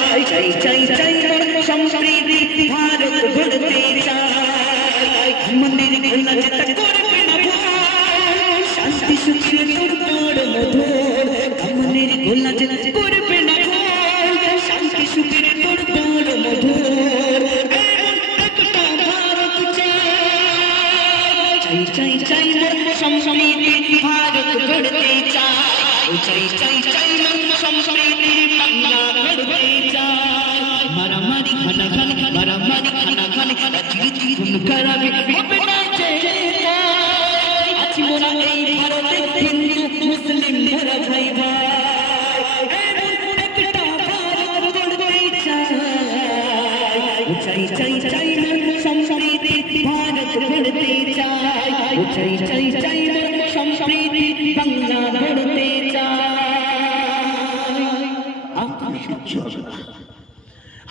চাই চাই চাই সম্প্রীতি ভারত গড়তে চাই মন্দির খোলা যেটা মারামারি খানা খানি মারামারি খানা খানি রাজনীতি চিড়ি খারাপি হবে না চাই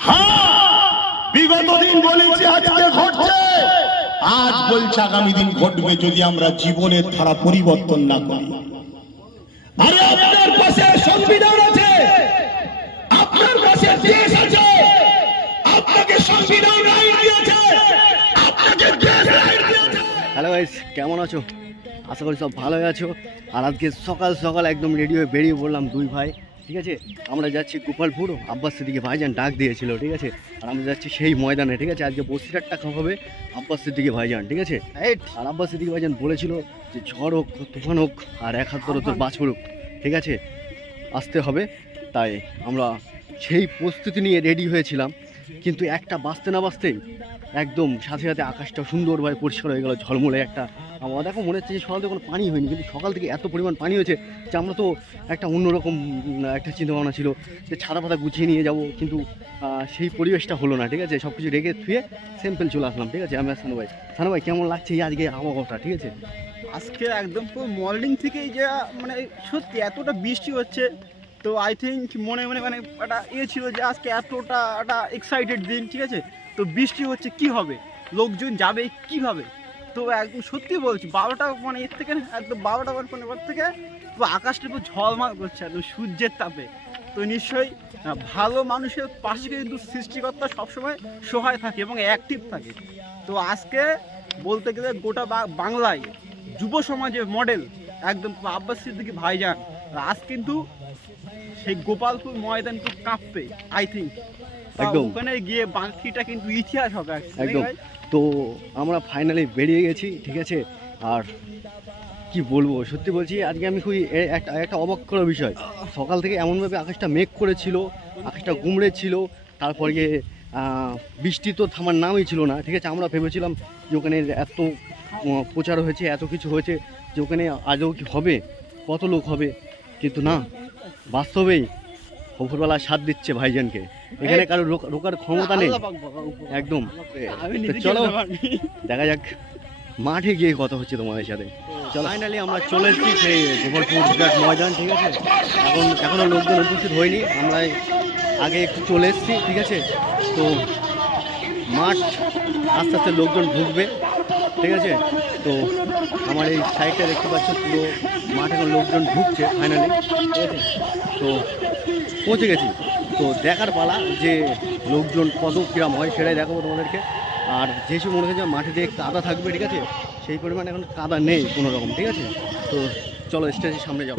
হ্যাঁ বিগত দিন বলেছি, আজকে ঘটছে। আজ বলছে আগামী দিন ঘটবে যদি আমরা জীবনের ধারা পরিবর্তন না করি। আরে আপনার পাশে সংবিধান আছে। আপনার পাশে দেশ আছে। আপনাকে সংবিধান দিয়েছে। আপনাকে দেশ দিয়েছে। হ্যালো গাইস কেমন আছো? আশা করি সব ভালোই আছো। আর আজকে সকাল সকাল একদম রেডি হয়ে বেরিয়ে পড়লাম দুই ভাই। ঠিক আছে? আমরা যাচ্ছি গোপালপুর। আব্বাস সিদ্দিকে ভাইজান ডাক দিয়েছিল ঠিক আছে? আর আমরা যাচ্ছি সেই ময়দানে ঠিক আছে? আজকে বসিটার টাকা হবে আব্বাস সিদ্দিকে ভাইজান ঠিক আছে? আর আব্বাস সিদ্দিকে ভাইজান বলেছিল যে ঝড় হোক তুফান হোক আর এক হাত তোর বাজ পড়ুক ঠিক আছে? আসতে হবে। তাই আমরা সেই প্রস্তুতি নিয়ে রেডি হয়েছিলাম। কিন্তু একটা বাঁচতে না বাঁচতেই একদম সাথে সাথে আকাশটা সুন্দরভাবে পরিষ্কার হয়ে গেল, ঝলমলে একটা আমার দেখো, মনে হচ্ছে যে সকাল থেকে কোনো পানি হয়নি, কিন্তু সকাল থেকে এত পরিমাণ পানি হয়েছে যে আমরা তো একটা অন্যরকম একটা চিন্তাভাবনা ছিল যে ছাতা ফাতা গুছিয়ে নিয়ে যাব, কিন্তু সেই পরিবেশটা হলো না, ঠিক আছে? সব কিছু রেখে থুয়ে সিম্পল চলে আসলাম, ঠিক আছে? আমি আর সানু ভাই সানু ভাই, কেমন লাগছে এই আজকে আবহাওয়াটা, ঠিক আছে? আজকে একদম পুরো মর্নিং থেকেই যে মানে সত্যি এতটা বৃষ্টি হচ্ছে তো আই থিঙ্ক মনে মনে মানে একটা ইয়ে ছিল যে আজকে এতটা একটা এক্সাইটেড দিন, ঠিক আছে? তো বৃষ্টি হচ্ছে, কি হবে? লোকজন যাবে কীভাবে? তো একদম সত্যি বলছি, বারোটা মানে এর থেকে একদম বারোটা মানে পনেরো থেকে তো আকাশটা পুরো ঝলমাল করছে, একদম সূর্যের তাপে। তো নিশ্চয়ই ভালো মানুষের পাশে কিন্তু সৃষ্টিকর্তা সবসময় সহায় থাকে এবং অ্যাক্টিভ থাকে। তো আজকে বলতে গেলে গোটা বাংলায় যুব সমাজের মডেল একদম আব্বাস সিদ্দিকি ভাইজান। আজ কিন্তু সেই গোপালপুর ময়দান কিন্তু কাঁপবে আই থিঙ্ক একদম। ওখানে গিয়ে বাকিটা কিন্তু ইতিহাস হবে একদম। তো আমরা ফাইনালি বেরিয়ে গেছি ঠিক আছে? আর কি বলব সত্যি বলছি আজকে আমি খুবই একটা একটা অবাক করা বিষয়। সকাল থেকে এমনভাবে আকাশটা মেঘ করেছিল আকাশটা গুমড়ে ছিল তারপরে গিয়ে বৃষ্টি তো থামার নামই ছিল না ঠিক আছে? আমরা ভেবেছিলাম যে ওখানে এত প্রচার হয়েছে এত কিছু হয়েছে যে ওখানে আজও কি হবে কত লোক হবে কিন্তু না। বাস্তবেই ওপরবেলা সাথ দিচ্ছে ভাইজানকে। এখানে কারও রোক- রোকার ক্ষমতা নেই। একদম। চলো দেখা যাক মাঠে গিয়ে কথা হচ্ছে তোমাদের সাথে। চলো। ফাইনালি আমরা চলে এসেছি সেই গোপালপুর বিরাট ময়দান ঠিক আছে? এখন এখনও লোকজন উপস্থিত হয়নি। আমরা আগে একটু চলে এসেছি ঠিক আছে? তো মাঠ আস্তে আস্তে লোকজন ঢুকবে। ঠিক আছে? তো আমার এই সাইডটা দেখতে পাচ্ছ, পুরো মাঠে এখন লোকজন ঢুকছে ফাইনালি ঠিক আছে? তো পৌঁছে গেছি। তো দেখার পালা যে লোকজন কত কিরাম হয়, সেটাই দেখাবো তোমাদেরকে। আর যেসব মনে হচ্ছে মাঠে যে কাদা থাকবে, ঠিক আছে? সেই পরিমাণে এখন কাদা নেই কোনো রকম ঠিক আছে? তো চলো স্টেজের সামনে যাব।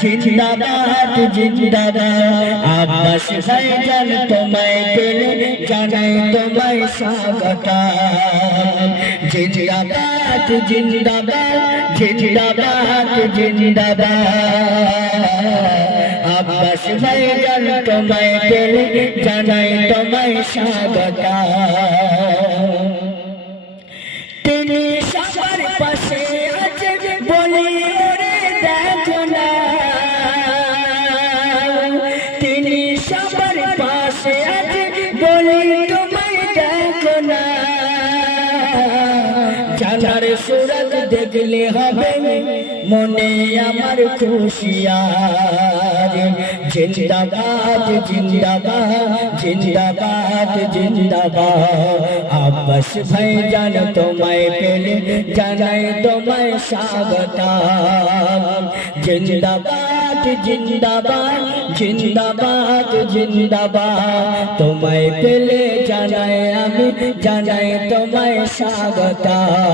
জিন্দাবাদ জিন্দাবাদ। আব্বাস ভাইজান তোমায় পেলে, জানাই তোমায় স্বাগত। জিন্দাবাদ জিন্দাবাদ জিন্দাবাদ জিন্দাবাদ। আব্বাস ভাইজান তোমায় পেলে, জানাই তোমায় স্বাগত। চাচার সুরত দেখলে হবে মনে আমার খুশিয়ার। জিন্দাবাদ জিন্দাবাদ জিন্দাবাদ জিন্দাবাদ। আব্বাস ভাই জান তোমায় পেলে জানাই তোমায় স্বাগত জিন্দাবাদ জিন্দাবাদ জিন্দাবাদ জিন্দাবাদ তোমায় পেলে জানাই আমি জানাই তোমায় স্বাগতম।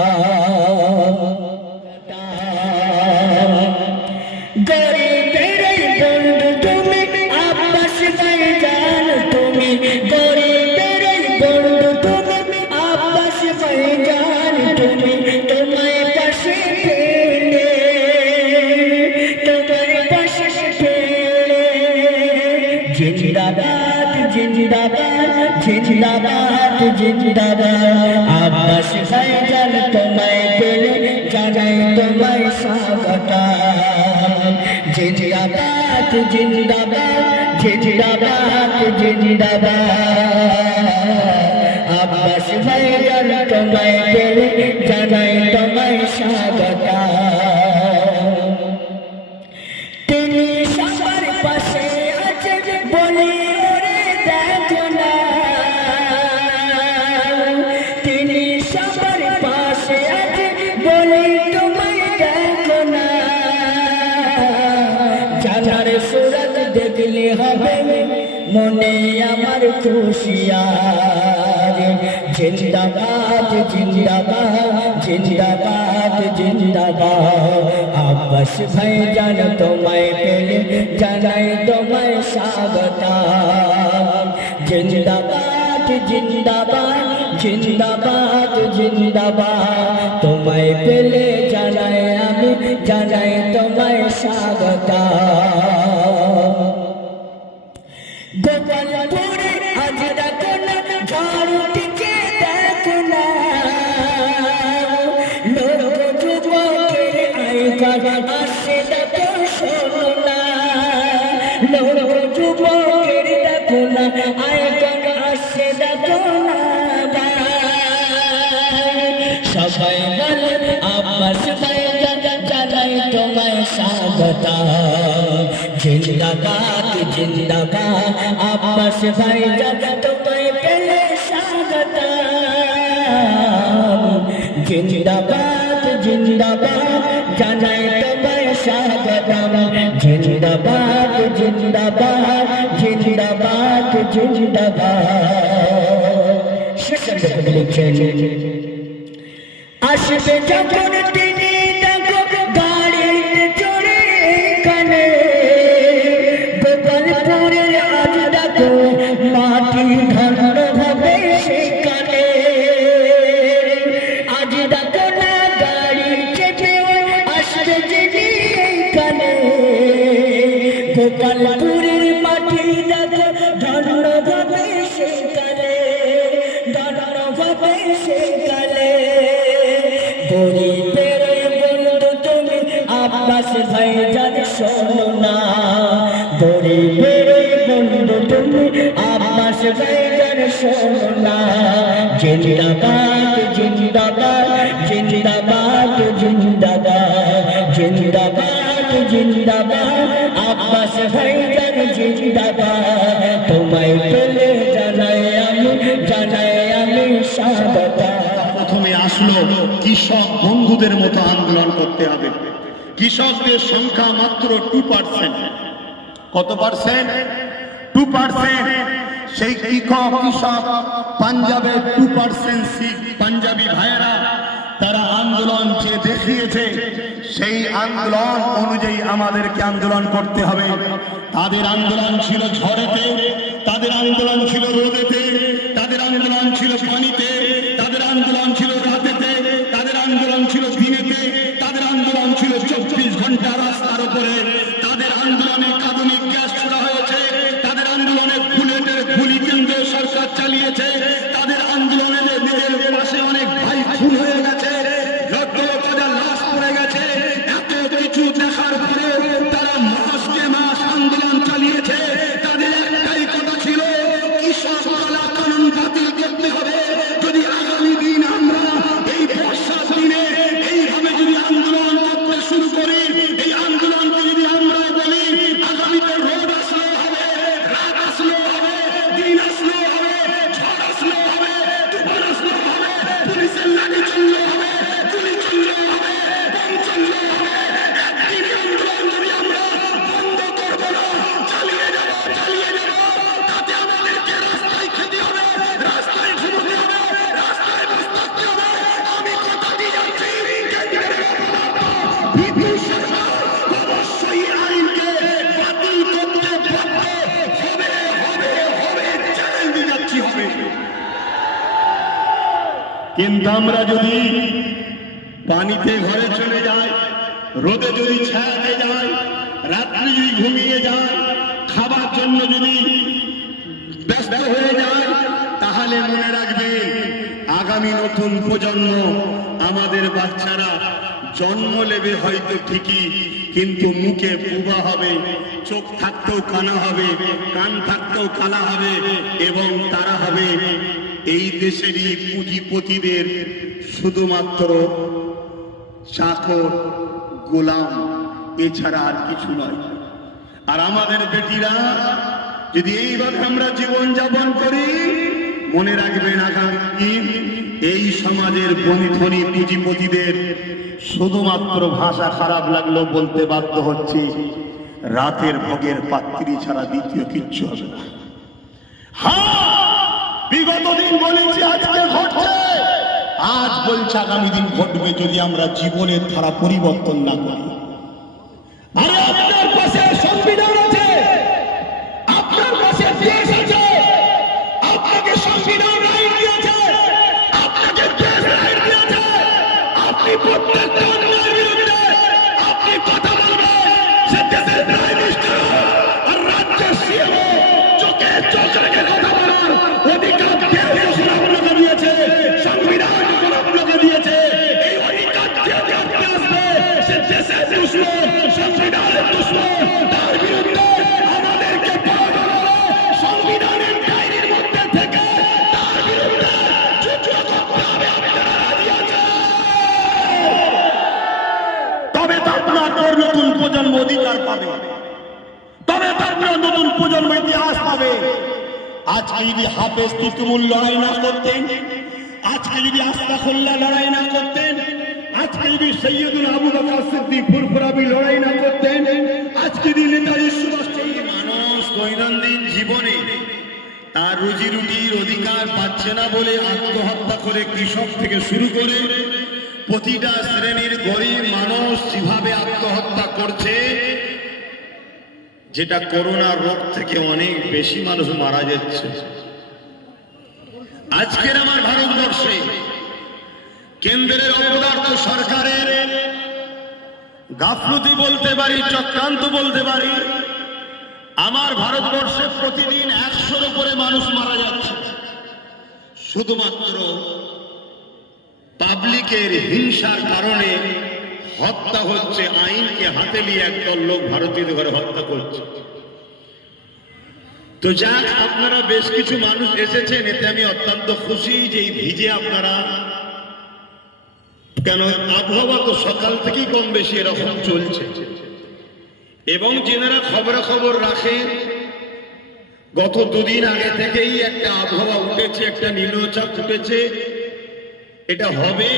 জিন্দাবাদ জিন্দাবাদ জিন্দাবাদ জিন্দাবাদ। আব্বাস ভাই জান তোমায় পেলে, জানাই তোমায় স্বাগত। জিন্দাবাদ জিন্দাবাদ জিন্দাবাদ জিন্দাবাদ। আব্বাস ভাই জান তোমায় পেলে, জানাই তোমায় স্বাগত। মনে আমার খুশিয়ার। জিন্দাবাদ জিন্দাবাদ জিন্দাবাদ জিন্দাবাদ। আব্বাস ভাই জান তোমায় পেলে, জানাই তোমায় স্বাগত জিন্দাবাদ জিন্দাবাদ জিন্দাবাদ জিন্দাবাদ। তোমায় পেলে, জানাই আমি, জানাই তোমায় স্বাগত গোপালপুরে আজ দেখো না ঝাড়ু দিকে দেখো না। লোক যুবকের আইকার আসে দেখো শোনো না। লোক জিন্দাবাদ আব্বাস ভাই জিন্দাবাদ জিন্দাবাদ জানাই তোমায় স্বাগত জিন্দাবাদ জিন্দাবাদ জিন্দাবাদ জিন্দাবাদ। আসবে যখন ভাই জান শোনো পেলে জানাই আমি প্রথমে আসলো কৃষক বন্ধুদের মতো আন্দোলন করতে হবে। কৃষকদের সংখ্যা মাত্র টু কত পার্সেন্ট টু পার্সেন্ট সেই কৃষক? পাঞ্জাবের টু পার্সেন্ট শিখ পাঞ্জাবি ভাইয়েরা, তারা আন্দোলন যে দেখিয়েছে, সেই আন্দোলন অনুযায়ী আমাদেরকে আন্দোলন করতে হবে। তাদের আন্দোলন ছিল ঝড়েতে, তাদের আন্দোলন ছিল রোদেতে, তাদের আন্দোলন ছিল পানিতে, তাদের আন্দোলন ছিল করে কিন্তু আমরা যদি পানিতে ঘরে চলে যাই রোদে যদি ছায়াতে যাই রাত্রে যদি ঘুমিয়ে যায়, খাবার জন্য যদি ব্যস্ত হয়ে যায়, তাহলে মনে রাখবেন আগামী নতুন প্রজন্ম আমাদের বাচ্চারা জন্ম নেবে হয়তো ঠিকই, কিন্তু মুখে পুবা হবে, চোখ থাকতেও কানা হবে, কান থাকতেও কানা হবে, এবং তারা হবে এই দেশেরই পুঁজিপতিদের শুধুমাত্র চাকর গোলাম এছাড়া আর কিছু নয়। আর আমাদের বেটিরা, যদি এইভাবে আমরা জীবন যাপন করি, মনে রাখবেন আগামী এই সমাজের বনিধনী পুঁজিপতিদের শুধুমাত্র ভাষা খারাপ লাগল বলতে বাধ্য হচ্ছে, রাতের ভোগের পাত্রী ছাড়া দ্বিতীয় কিচ্ছু হবে না। হ্যাঁ! বিগত দিন বলেছি, আজকে ঘটছে। আজ বলছে আগামী দিন ঘটবে যদি আমরা জীবনের ধারা পরিবর্তন না করি। আরে আপনার পাশে আজকে যদি হাফেজ তিতুমুল লড়াই না করতেন, আজকে যদি আস্তাখুল্লাহ লড়াই না করতেন, আজকে যদি সৈয়দুল আবু বকর সিদ্দিক ফুরফুরাবি লড়াই না করতেন, আজকে যদি নেতাজি সুভাষ মানুষ দৈনন্দিন জীবনে তার রুজি রুটির অধিকার পাচ্ছে না বলে আত্মহত্যা করে কৃষক থেকে শুরু করে প্রতিটা শ্রেণির গরিব মানুষ যেভাবে আত্মহত্যা করছে যেটা করোনা রোগ থেকে অনেক বেশি মানুষ মারা যাচ্ছে। আজকের আমার ভারতবর্ষে কেন্দ্রের অপদার্থ সরকারের গাফলতি বলতে পারি, চক্রান্ত বলতে পারি, আমার ভারতবর্ষে প্রতিদিন একশোর উপরে মানুষ মারা যাচ্ছে। শুধুমাত্র পাবলিকের হিংসার কারণে হত্যা হচ্ছে, আইনকে হাতে নিয়ে একদল লোক ভারতীয় ঘরে হত্যা করছে। তো যাক, আপনারা বেশ কিছু মানুষ এসেছেন, এতে আমি অত্যন্ত খুশি যে এই ভিজে আপনারা কেন আবহাওয়া তো সকাল থেকেই কম বেশি এরকম চলছে। এবং যেনারা খবরাখবর রাখেন, গত দুদিন আগে থেকেই একটা আবহাওয়া উঠেছে, একটা নিম্নচাপ উঠেছে। এটা হবে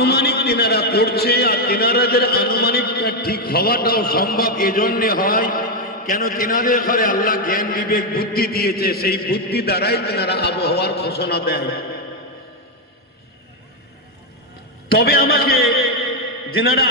আনুমানিক তেনারা করছে আর তেনারাদের আনুমানিকটা ঠিক হওয়াটাও সম্ভব এজন্য হয়। কেন তেনাদের ঘরে আল্লাহ জ্ঞান, বিবেক, বুদ্ধি দিয়েছে, সেই বুদ্ধি দ্বারাই তেনারা আবহাওয়ার ঘোষণা দেয়। তবে আমাকে যেনারা